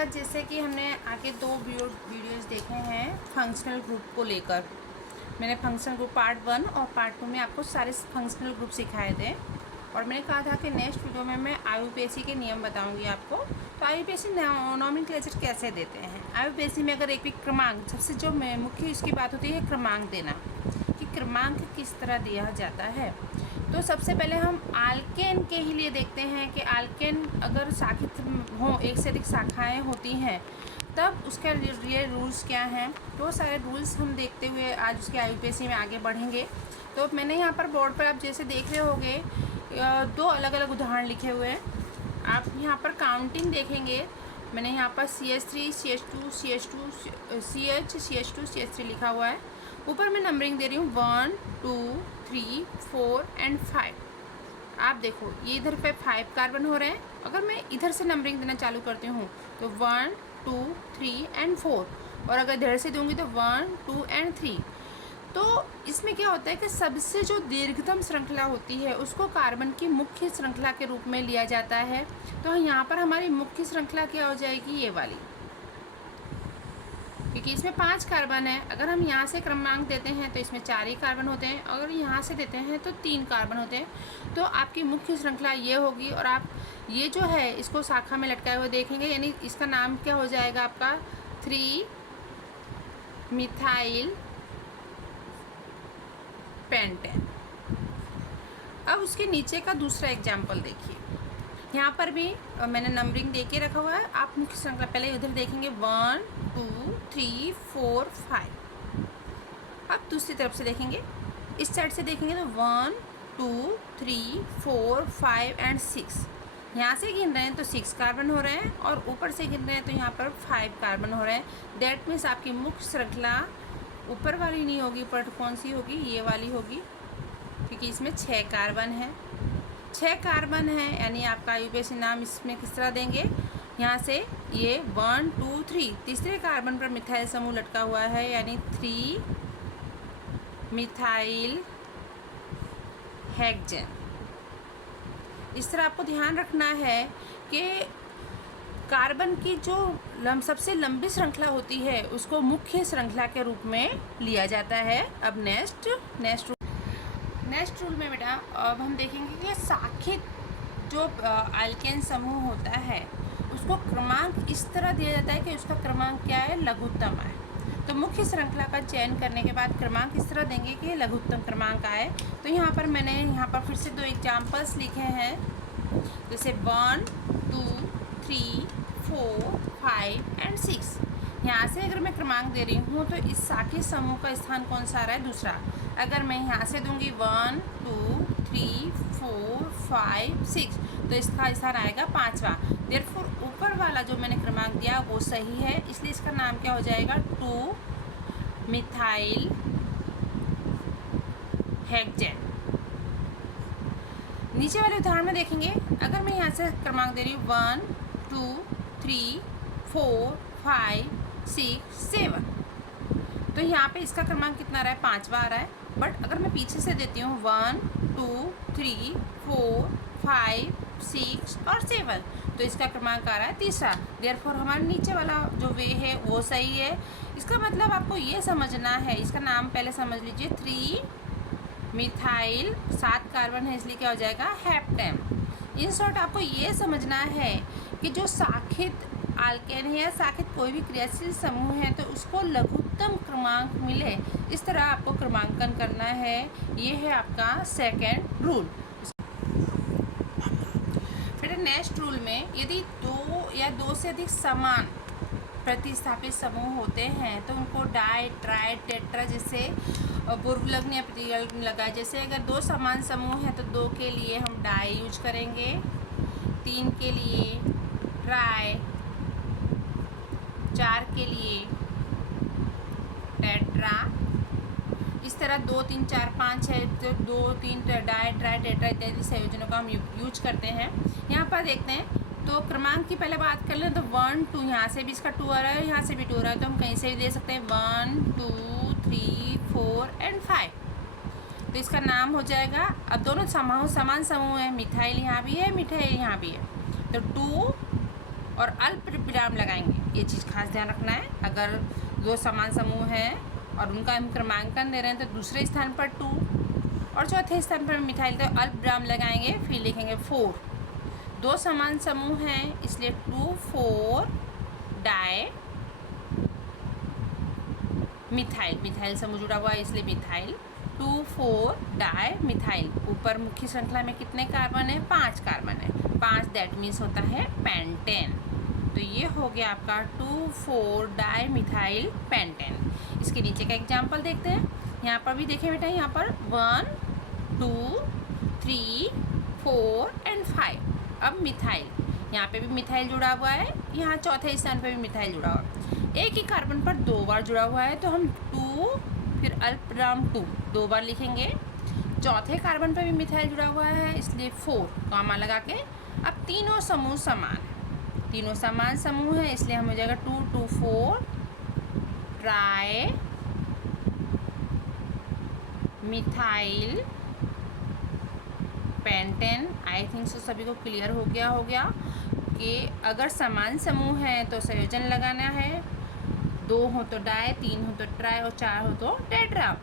बेटा जैसे कि हमने आगे दो वीडियोज़ देखे हैं फंक्शनल ग्रुप को लेकर। मैंने फंक्शनल ग्रुप पार्ट 1 और पार्ट 2 में आपको सारे फंक्शनल ग्रुप सिखाए थे और मैंने कहा था कि नेक्स्ट वीडियो में मैं आईयूपीएससी के नियम बताऊंगी आपको। तो आईयूपीएससी नॉमेनक्लेचर कैसे देते हैं। आईयूपीएससी में अगर एक भी क्रमांक, सबसे जो मुख्य इसकी बात होती है क्रमांक देना, कि क्रमांक किस तरह दिया जाता है। तो सबसे पहले हम आल्केन के ही लिए देखते हैं कि आल्केन अगर शाखित हो, एक से अधिक शाखाएं होती हैं, तब उसके लिए रूल्स क्या हैं। तो सारे रूल्स हम देखते हुए आज उसके आईयूपीएससी में आगे बढ़ेंगे। तो मैंने यहाँ पर बोर्ड पर आप जैसे देख रहे होंगे दो अलग अलग उदाहरण लिखे हुए हैं। आप यहाँ पर काउंटिंग देखेंगे, मैंने यहाँ पर CH3 CH2 CH2 CH CH2 CH3 लिखा हुआ है। ऊपर मैं नंबरिंग दे रही हूँ 1 2 3 4 एंड 5। आप देखो ये इधर पे 5 कार्बन हो रहे हैं। अगर मैं इधर से नंबरिंग देना चालू करती हूँ तो 1 2 3 एंड 4, और अगर इधर से दूंगी तो 1 2 एंड 3। तो इसमें क्या होता है कि सबसे जो दीर्घतम श्रृंखला होती है उसको कार्बन की मुख्य श्रृंखला के रूप में लिया जाता है। तो यहाँ पर हमारी मुख्य श्रृंखला क्या हो जाएगी, ये वाली, क्योंकि इसमें 5 कार्बन है। अगर हम यहाँ से क्रमांक देते हैं तो इसमें 4 ही कार्बन होते हैं, अगर यहाँ से देते हैं तो 3 कार्बन होते हैं। तो आपकी मुख्य श्रृंखला ये होगी और आप ये जो है इसको शाखा में लटकाए हुए देखेंगे, यानी इसका नाम क्या हो जाएगा आपका 3 मिथाइल पेंटेन। अब उसके नीचे का दूसरा एग्जाम्पल देखिए, यहाँ पर भी मैंने नंबरिंग दे के रखा हुआ है। आप मुख्य श्रृंखला पहले उधर देखेंगे 1 2 3 4 5। अब दूसरी तरफ से देखेंगे, इस साइड से देखेंगे तो 1 2 3 4 5 एंड 6। यहाँ से गिन रहे हैं तो 6 कार्बन हो रहे हैं और ऊपर से गिन रहे हैं तो यहाँ पर 5 कार्बन हो रहे हैं। दैट मीन्स आपकी मुख्य श्रृंखला ऊपर वाली नहीं होगी, पर कौन सी होगी, ये वाली होगी, क्योंकि इसमें 6 कार्बन है। 6 कार्बन है, यानी आपका आईयूपीएससी नाम इसमें किस तरह देंगे, यहाँ से ये 1 2 3 तीसरे कार्बन पर मिथाइल समूह लटका हुआ है, यानी 3 मिथाइल हेक्सेन। इस तरह आपको ध्यान रखना है कि कार्बन की जो सबसे लंबी श्रृंखला होती है उसको मुख्य श्रृंखला के रूप में लिया जाता है। अब नेक्स्ट रूल में बेटा अब हम देखेंगे कि शाखित जो अल्केन समूह होता है उसको क्रमांक इस तरह दिया जाता है कि उसका क्रमांक क्या है, लघुत्तम है। तो मुख्य श्रृंखला का चयन करने के बाद क्रमांक इस तरह देंगे कि लघुत्तम क्रमांक आए। तो यहाँ पर मैंने फिर से दो एग्जाम्पल्स लिखे हैं, जैसे 1 2 3 4 5 एंड 6। यहाँ से अगर मैं क्रमांक दे रही हूँ तो इस शाखित समूह का स्थान कौन सा आ रहा है, दूसरा। अगर मैं यहाँ से दूंगी 1 2 3 4 5 6 तो इसका स्थान आएगा 5वां। देयरफॉर ऊपर वाला जो मैंने क्रमांक दिया वो सही है, इसलिए इसका नाम क्या हो जाएगा, 2 मिथाइल हेक्सेन। नीचे वाले उदाहरण में देखेंगे, अगर मैं यहाँ से क्रमांक दे रही हूँ 1 2 3 4 5 6 7, तो यहाँ पे इसका क्रमांक कितना आ रहा है, 5वां आ रहा है। बट अगर मैं पीछे से देती हूँ 1 2 3 4 5 6 और 7, तो इसका क्रमांक आ रहा है तीसरा। देयरफॉर हमारे नीचे वाला जो वे है वो सही है। इसका मतलब आपको ये समझना है, इसका नाम पहले समझ लीजिए, 3 मिथाइल 7 कार्बन है इसलिए क्या हो जाएगा, हेप्टेन। इन शॉर्ट आपको ये समझना है कि जो शाखित आल्केन है या शाखित कोई भी क्रियाशील समूह है तो उसको लघुत्तम क्रमांक मिले, इस तरह आपको क्रमांकन करना है। ये है आपका सेकंड रूल। फिर नेक्स्ट रूल में यदि 2 या 2 से अधिक समान प्रतिस्थापित समूह होते हैं तो उनको डाई ट्राई टेट्रा जैसे पूर्वलग्न या प्रतिलग्न लगाए। जैसे अगर 2 समान समूह हैं तो 2 के लिए हम डाई यूज करेंगे, 3 के लिए ट्राई, 4 के लिए टेट्रा। इस तरह 2 3 4 5 है तो 2 3 डाई ट्राई टेट्रा इत्यादि संयोजनों का हम यूज करते हैं। यहाँ पर देखते हैं तो क्रमांक की पहले बात कर लें तो 1 2, यहाँ से भी इसका 2 आ रहा है, यहाँ से भी 2 आ रहा है, तो हम कहीं से भी दे सकते हैं 1 2 3 4 एंड 5। तो इसका नाम हो जाएगा, अब दोनों समान समूह है, मिथाइल यहाँ भी है, मिथाइल यहाँ भी है, तो 2 और अल्प विराम लगाएंगे। ये चीज़ खास ध्यान रखना है। अगर दो समान समूह हैं और उनका हम क्रमांकन दे रहे हैं तो दूसरे स्थान पर 2 और चौथे स्थान पर मिथाइल, तो अल्प विराम लगाएंगे, फिर लिखेंगे 4। दो समान समूह हैं इसलिए 2,4 डाई मिथाइल, मिथाइल समूह जुड़ा हुआ है इसलिए मिथाइल, 2,4 डाई मिथाइल। ऊपर मुख्य श्रृंखला में कितने कार्बन है? 5 कार्बन है, 5 दैट मीन्स होता है पेंटेन। तो ये हो गया आपका 2,4 डाई मिथाइल पेंटेन। इसके नीचे का एग्जाम्पल देखते हैं। यहाँ पर भी देखें बेटा, यहाँ पर 1, 2, 3, 4 एंड 5। अब मिथाइल, यहाँ पे भी मिथाइल जुड़ा हुआ है, यहाँ चौथे स्थान पे भी मिथाइल जुड़ा हुआ है। एक ही कार्बन पर 2 बार जुड़ा हुआ है तो हम 2 फिर अल्पविराम 2 2 बार लिखेंगे। चौथे कार्बन पर भी मिथाइल जुड़ा हुआ है इसलिए 4 कॉमा लगा के। अब तीनों समूह समान है, तीनों समान समूह है इसलिए हम हो जाएगा 2, 2, 4 tri methyl pentane. I think so सभी को क्लियर हो गया कि अगर समान समूह है तो संयोजन लगाना है, 2 हो तो डाई, 3 हो तो ट्राई और 4 हो तो टेट्रा।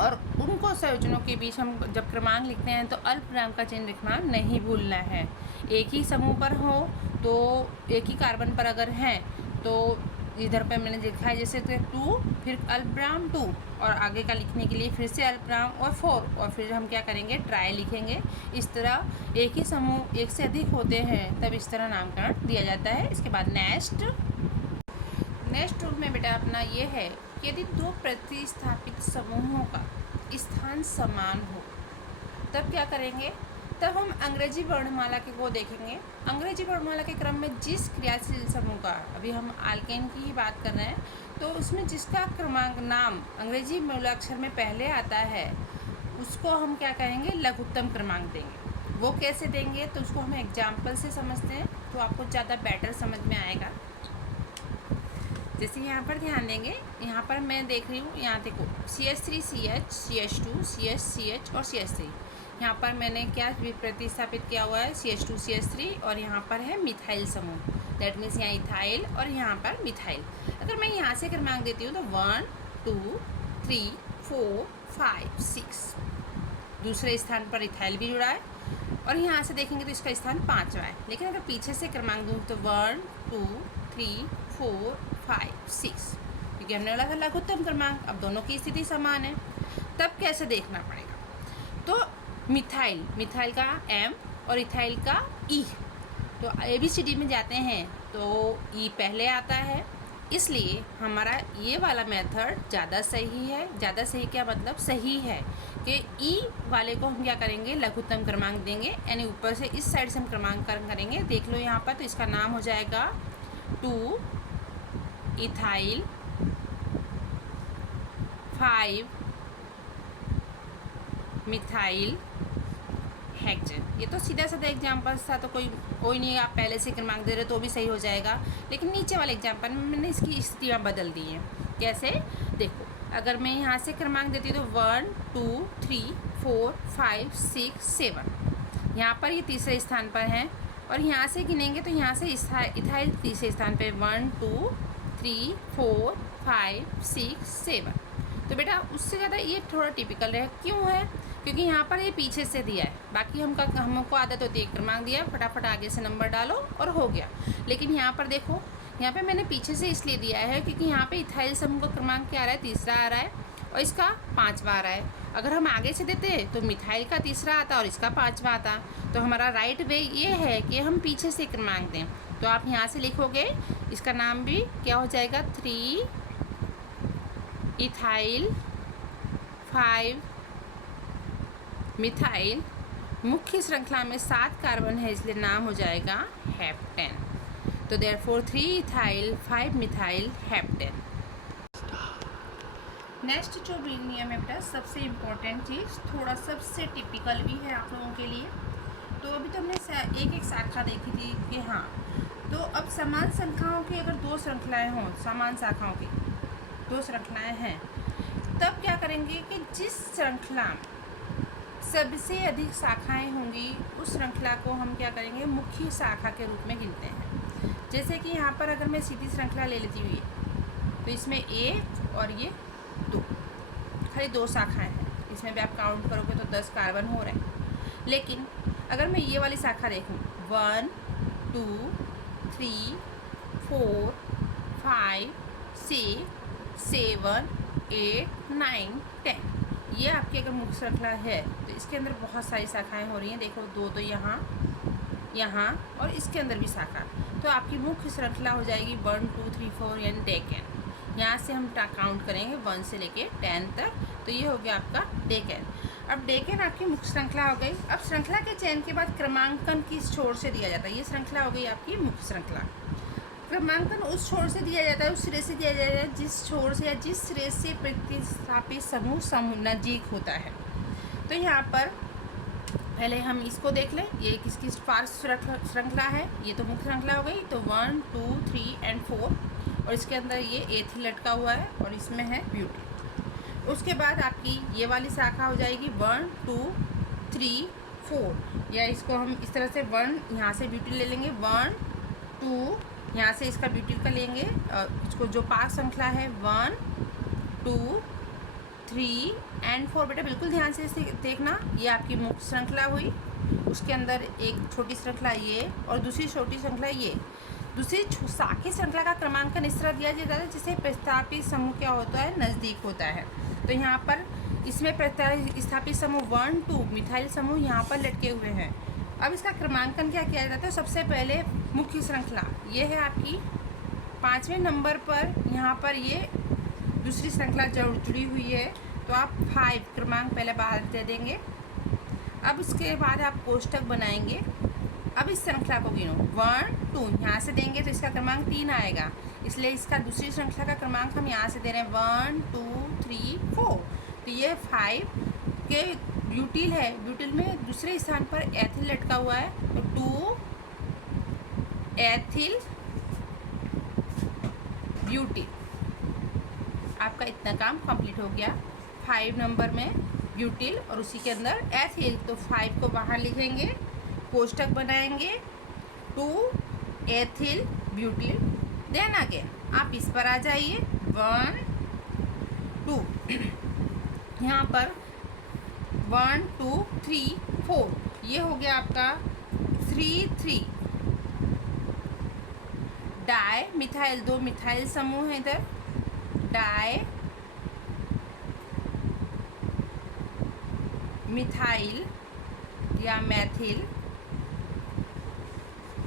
और उनको संयोजनों के बीच हम जब क्रमांक लिखते हैं तो अल्पविराम का चिन्ह लिखना नहीं भूलना है। एक ही समूह पर हो तो एक ही कार्बन पर अगर हैं तो इधर पे मैंने लिखा है जैसे 2 फिर अल्पविराम 2 और आगे का लिखने के लिए फिर से अल्पविराम और 4 और फिर हम क्या करेंगे? ट्राई लिखेंगे। इस तरह एक ही समूह एक से अधिक होते हैं तब इस तरह नामकरण दिया जाता है। इसके बाद नेक्स्ट रूल में बेटा अपना ये है कि यदि 2 प्रतिस्थापित समूहों का स्थान समान हो तब क्या करेंगे? तब हम अंग्रेजी वर्णमाला के को देखेंगे। अंग्रेजी वर्णमाला के क्रम में जिस क्रियाशील समूह का, अभी हम आल्केन की ही बात कर रहे हैं, तो उसमें जिसका क्रमांक नाम अंग्रेजी मूलाक्षर में पहले आता है उसको हम क्या कहेंगे? लघुत्तम क्रमांक देंगे। वो कैसे देंगे? तो उसको हम एग्जाम्पल से समझते हैं तो आपको ज़्यादा बेटर समझ में आएगा। जैसे यहाँ पर ध्यान देंगे, यहाँ पर मैं देख रही हूँ, यहाँ देखो CH3 CH, CH2 CH CH और CH3। यहाँ पर मैंने क्या प्रतिस्थापित किया हुआ है? CH2 CH3 और यहाँ पर है मिथाइल समूह, दैट मीन्स यहाँ इथाइल और यहाँ पर मिथाइल। अगर मैं यहाँ से क्रमांक देती हूँ तो 1, 2, 3, 4, 5, 6। दूसरे स्थान पर इथाइल भी जुड़ा है और यहाँ से देखेंगे तो इसका स्थान 5वां है। लेकिन अगर पीछे से क्रमांक दूँ तो 1, 2, 3, 4, 5, 6, क्योंकि हमने बोला था लघुत्तम क्रमांक। अब दोनों की स्थिति समान है, तब कैसे देखना पड़ेगा? तो मिथाइल का M और इथाइल का E। तो ABCD में जाते हैं तो E पहले आता है, इसलिए हमारा ये वाला मेथड ज़्यादा सही है। ज़्यादा सही क्या मतलब? सही है कि E वाले को हम क्या करेंगे? लघुत्तम क्रमांक देंगे, यानी ऊपर से इस साइड से हम क्रमांकन करेंगे। देख लो यहाँ पर, तो इसका नाम हो जाएगा 2 इथाइल 5 मिथाइल हेक्सेन। ये तो सीधा साधा एग्जाम्पल था, तो कोई नहीं, आप पहले से क्रमांक दे रहे तो भी सही हो जाएगा। लेकिन नीचे वाले एग्जाम्पल में मैंने इसकी स्थितियाँ बदल दी हैं। कैसे? देखो, अगर मैं यहाँ से क्रमांक देती हूँ तो 1, 2, 3, 4, 5, 6, 7। यहाँ पर ये तीसरे स्थान पर हैं और यहाँ से गिनेंगे तो यहाँ से इथाइल तीसरे स्थान पर 1, 2, 3, 4, 5, 6, 7। तो बेटा उससे ज़्यादा ये थोड़ा टिपिकल है। क्यों है? क्योंकि यहाँ पर ये पीछे से दिया है। बाकी हमको आदत होती है क्रमांक दिया फटाफट आगे से नंबर डालो और हो गया। लेकिन यहाँ पर देखो, यहाँ पे मैंने पीछे से इसलिए दिया है क्योंकि यहाँ पे इथाइल समूह का क्रमांक क्या आ रहा है? तीसरा आ रहा है और इसका 5वां आ रहा है। अगर हम आगे से देते तो मिथाइल का तीसरा आता और इसका 5वां आता। तो हमारा राइट वे ये है कि हम पीछे से क्रमांक दें। तो आप यहाँ से लिखोगे, इसका नाम भी क्या हो जाएगा? 3 इथाइल 5 मिथाइल। मुख्य श्रृंखला में 7 कार्बन है इसलिए नाम हो जाएगा हेप्टेन। तो therefore 3 ethyl 5 methyl heptane. Next जो भी नियम है बेटा, सबसे इम्पोर्टेंट चीज़, थोड़ा सबसे टिपिकल भी है आप लोगों के लिए। तो अभी तो हमने एक शाखा देखी थी कि हाँ, तो अब समान संख्याओं की अगर 2 श्रृंखलाएँ हों, समान शाखाओं की 2 श्रृंखलाएँ हैं, तब क्या करेंगे कि जिस श्रृंखला में सबसे अधिक शाखाएं होंगी उस श्रृंखला को हम क्या करेंगे? मुख्य शाखा के रूप में गिनते हैं। जैसे कि यहाँ पर अगर मैं सीधी श्रृंखला ले लेती हूँ तो इसमें 1 और ये 2, खाली 2 शाखाएं हैं। इसमें भी आप काउंट करोगे तो 10 कार्बन हो रहे हैं। लेकिन अगर मैं ये वाली शाखा देखूँ 1 2 3 4 5 6 7 8 9 10, ये आपकी अगर मुख्य श्रृंखला है तो इसके अंदर बहुत सारी शाखाएं हो रही हैं। देखो 2 तो यहाँ, यहाँ और इसके अंदर भी शाखा, तो आपकी मुख्य श्रृंखला हो जाएगी 1 2 3 4 यानी डेकेन। यहाँ से हम काउंट करेंगे 1 से लेके 10 तक, तो ये हो गया आपका डेकेन। अब डेकेन आपकी मुख्य श्रृंखला हो गई। अब श्रृंखला के चयन के बाद क्रमांकन किस छोर से दिया जाता है, ये श्रृंखला हो गई आपकी मुख्य श्रृंखला। क्रमांकन उस छोर से दिया जाता है, उस सिरे से दिया जाता है जिस छोर से या जिस सिरे से प्रतिस्थापित समूह नजीक होता है। तो यहाँ पर पहले हम इसको देख लें, ये किसकी पार्श्व श्रृंखला है, ये तो मुख्य श्रृंखला हो गई। तो 1 2 3 एंड 4, और इसके अंदर ये एथिल लटका हुआ है और इसमें है ब्यूटिल। उसके बाद आपकी ये वाली शाखा हो जाएगी 1 2 3 4, या इसको हम इस तरह से 1 यहाँ से ब्यूटिल ले लेंगे, 1 2 यहाँ से इसका ब्यूटिल का लेंगे, और इसको जो पार्श्व श्रृंखला है 1 2 3 एंड 4। बेटा बिल्कुल ध्यान से इसे देखना, ये आपकी मुख्य श्रृंखला हुई। उसके अंदर एक छोटी श्रृंखला ये और दूसरी छोटी श्रृंखला ये। दूसरी शाखी श्रृंखला का क्रमांकन इस तरह दिया जाता है जिसे प्रस्थापित समूह क्या होता है, नज़दीक होता है। तो यहाँ पर इसमें प्रस्थापित समूह 1 2 मिथाइल समूह यहाँ पर लटके हुए हैं। अब इसका क्रमांकन क्या किया जाता है, सबसे पहले मुख्य श्रृंखला ये है आपकी 5वें नंबर पर, यहाँ पर ये दूसरी श्रृंखला जुड़ी हुई है, तो आप 5 क्रमांक पहले बाहर दे देंगे। अब इसके बाद आप कोष्टक बनाएंगे। अब इस श्रृंखला को गिनो 1 2, यहाँ से देंगे तो इसका क्रमांक 3 आएगा, इसलिए इसका दूसरी श्रृंखला का क्रमांक हम यहाँ से दे रहे हैं 1 2 3 4। तो ये 5 के ब्यूटिल है, ब्यूटिल में दूसरे स्थान पर एथिल लटका हुआ है, तो 2 एथिल ब्यूटिल। आपका इतना काम कंप्लीट हो गया। 5 नंबर में ब्यूटिल और उसी के अंदर एथिल, तो 5 को बाहर लिखेंगे, कोष्टक बनाएंगे 2 एथिल ब्यूटिल। देन आगे आप इस पर आ जाइए 1 2, यहाँ पर 1 2 3 4, ये हो गया आपका 3 3 डाई मिथाइल, 2 मिथाइल समूह है इधर, डाई मिथाइल या मैथिल।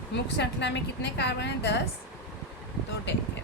मुख्य श्रृंखला में कितने कार्बन हैं, 10, तो डेकेन।